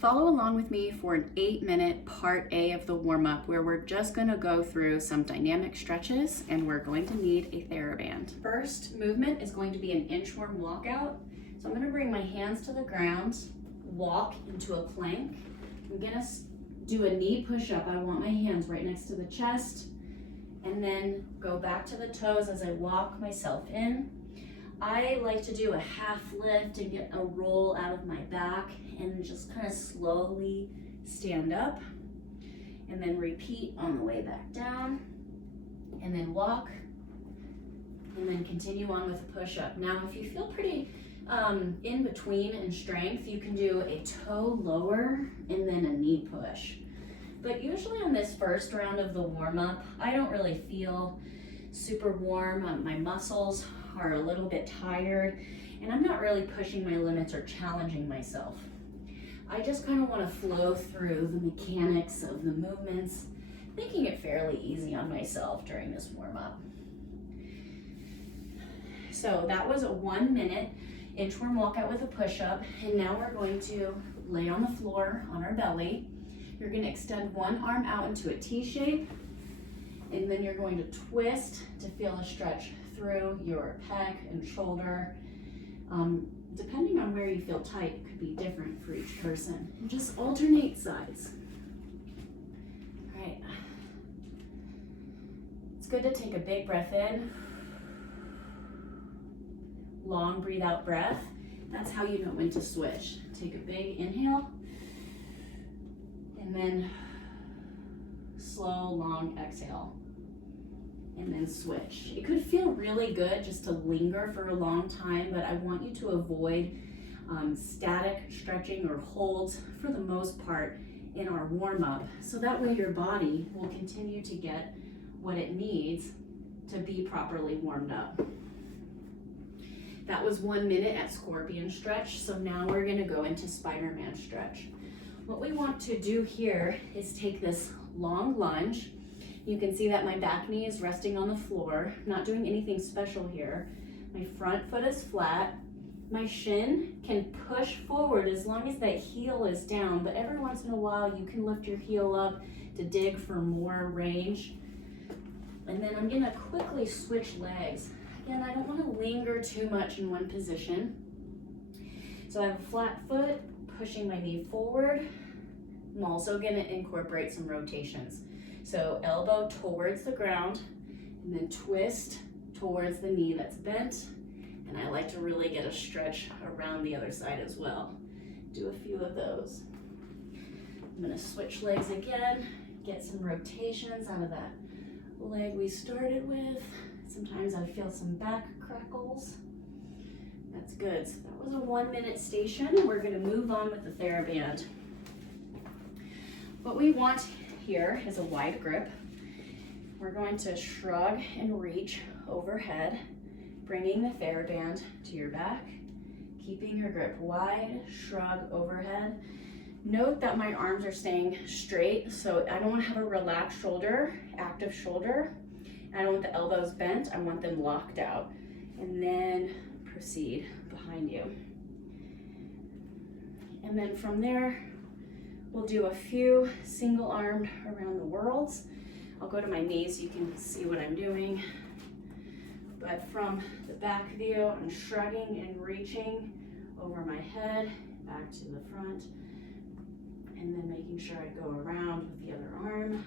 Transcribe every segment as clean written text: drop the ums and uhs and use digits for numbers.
Follow along with me for an 8-minute part A of the warm-up where we're just going to go through some dynamic stretches and we're going to need a TheraBand. First movement is going to be an inchworm walkout. So I'm going to bring my hands to the ground, walk into a plank. I'm going to do a knee push-up. I want my hands right next to the chest and then go back to the toes as I walk myself in. I like to do a half lift and get a roll out of my back and just kind of slowly stand up and then repeat on the way back down and then walk and then continue on with a push-up. Now, if you feel pretty in between in strength, you can do a toe lower and then a knee push. But usually on this first round of the warm-up, I don't really feel super warm. My muscles are a little bit tired and I'm not really pushing my limits or challenging myself. I just kind of want to flow through the mechanics of the movements, making it fairly easy on myself during this warm-up. So that was a 1-minute inchworm walkout with a push-up, and now we're going to lay on the floor on our belly. You're going to extend one arm out into a T shape, and then you're going to twist to feel a stretch through your pec and shoulder. Depending on where you feel tight, it could be different for each person. And just alternate sides. All right. It's good to take a big breath in. Long breathe out breath. That's how you know when to switch. Take a big inhale. And then slow, long exhale. And then switch. It could feel really good just to linger for a long time, but I want you to avoid static stretching or holds for the most part in our warm-up, so that way your body will continue to get what it needs to be properly warmed up. That was 1 minute at scorpion stretch, so now we're going to go into Spider-Man stretch. What we want to do here is take this long lunge. You can see that my back knee is resting on the floor, not doing anything special here. My front foot is flat. My shin can push forward as long as that heel is down, but every once in a while you can lift your heel up to dig for more range. And then I'm gonna quickly switch legs. Again, I don't wanna linger too much in one position. So I have a flat foot, pushing my knee forward. I'm also gonna incorporate some rotations. So elbow towards the ground and then twist towards the knee that's bent. And I like to really get a stretch around the other side as well. Do a few of those. I'm gonna switch legs again, get some rotations out of that leg we started with. Sometimes I feel some back crackles. That's good. So that was a 1-minute station. We're gonna move on with the TheraBand. What we want here is a wide grip. We're going to shrug and reach overhead, bringing the TheraBand to your back, keeping your grip wide, shrug overhead. Note that my arms are staying straight, so I don't want to have a relaxed shoulder, active shoulder. I don't want the elbows bent, I want them locked out. And then proceed behind you. And then from there, we'll do a few single armed around the worlds. I'll go to my knees so you can see what I'm doing. But from the back view, I'm shrugging and reaching over my head, back to the front, and then making sure I go around with the other arm.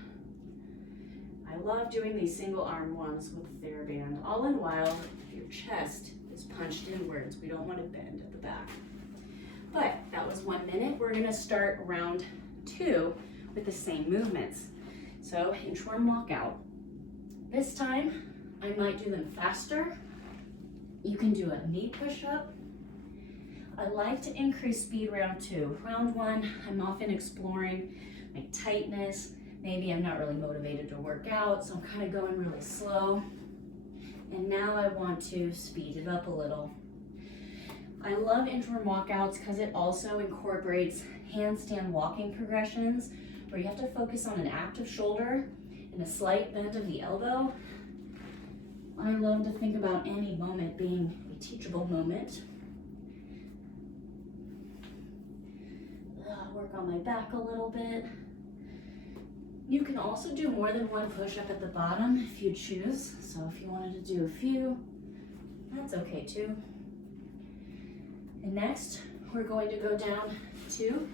I love doing these single arm ones with the TheraBand, all in while your chest is punched inwards. We don't want to bend at the back. But that was 1 minute. We're gonna start round 2 with the same movements. So inchworm walkout. This time, I might do them faster. You can do a knee push-up. I like to increase speed round 2. Round 1, I'm often exploring my tightness. Maybe I'm not really motivated to work out, so I'm kind of going really slow. And now I want to speed it up a little. I love inchworm walkouts because it also incorporates handstand walking progressions where you have to focus on an active shoulder and a slight bend of the elbow. I love to think about any moment being a teachable moment. Work on my back a little bit. You can also do more than one push-up at the bottom if you choose. So if you wanted to do a few, that's okay too. And next, we're going to go down to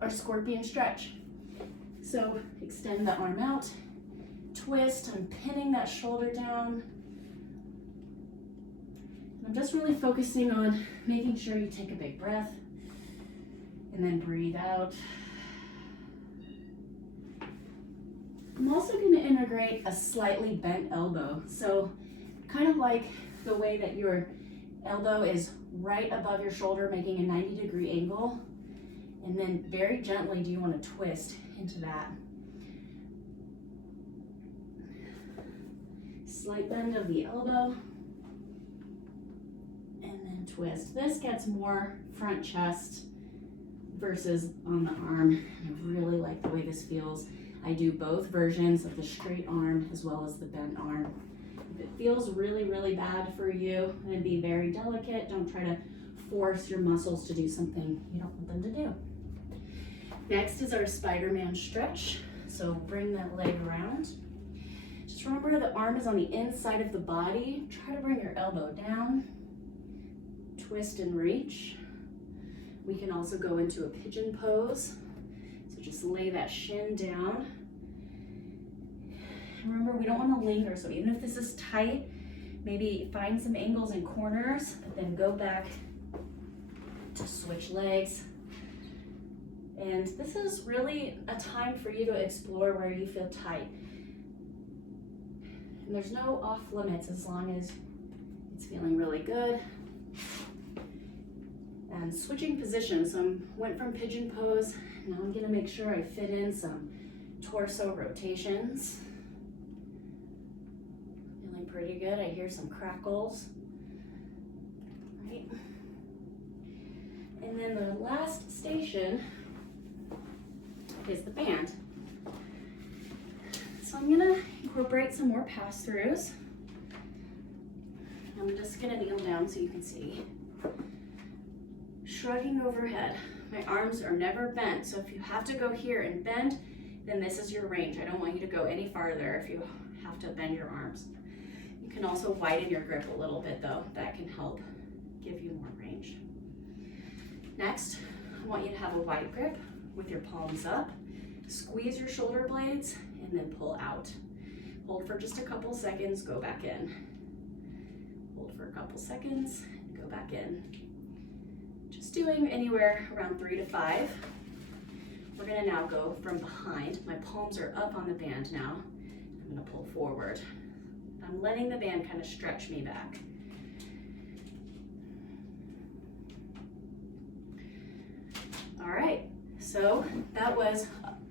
our scorpion stretch. So extend the arm out, twist, I'm pinning that shoulder down. I'm just really focusing on making sure you take a big breath and then breathe out. I'm also going to integrate a slightly bent elbow. So kind of like the way that your elbow is right above your shoulder, making a 90-degree angle. And then very gently, do you want to twist into that? Slight bend of the elbow. And then twist. This gets more front chest versus on the arm. I really like the way this feels. I do both versions of the straight arm as well as the bent arm. If it feels really, really bad for you, then be very delicate. Don't try to force your muscles to do something you don't want them to do. Next is our Spider-Man stretch. So bring that leg around. Just remember the arm is on the inside of the body. Try to bring your elbow down. Twist and reach. We can also go into a pigeon pose. So just lay that shin down. Remember, we don't want to linger, so even if this is tight, maybe find some angles and corners, but then go back to switch legs. And this is really a time for you to explore where you feel tight. And there's no off limits as long as it's feeling really good. And switching positions, so I went from pigeon pose. Now I'm gonna make sure I fit in some torso rotations. Feeling pretty good. I hear some crackles. Right. And then the last station is the band. So I'm gonna incorporate some more pass-throughs. I'm just gonna kneel down so you can see. Shrugging overhead. My arms are never bent, so if you have to go here and bend, then this is your range. I don't want you to go any farther if you have to bend your arms. You can also widen your grip a little bit though. That can help give you more range. Next, I want you to have a wide grip with your palms up. Squeeze your shoulder blades and then pull out. Hold for just a couple seconds, go back in. Hold for a couple seconds, go back in. Just doing anywhere around 3 to 5. We're gonna now go from behind. My palms are up on the band now. I'm gonna pull forward. I'm letting the band kind of stretch me back. All right, so that was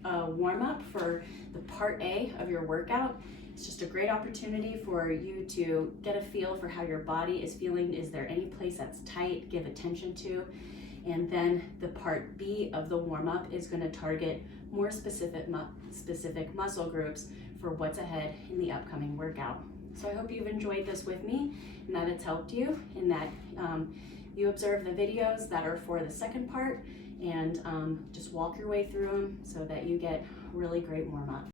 a warm-up for the part A of your workout. It's just a great opportunity for you to get a feel for how your body is feeling. Is there any place that's tight? Give attention to. And then the part B of the warm-up is going to target more specific muscle groups for what's ahead in the upcoming workout. So I hope you've enjoyed this with me and that it's helped you, and that you observe the videos that are for the second part and just walk your way through them so that you get really great warm-up.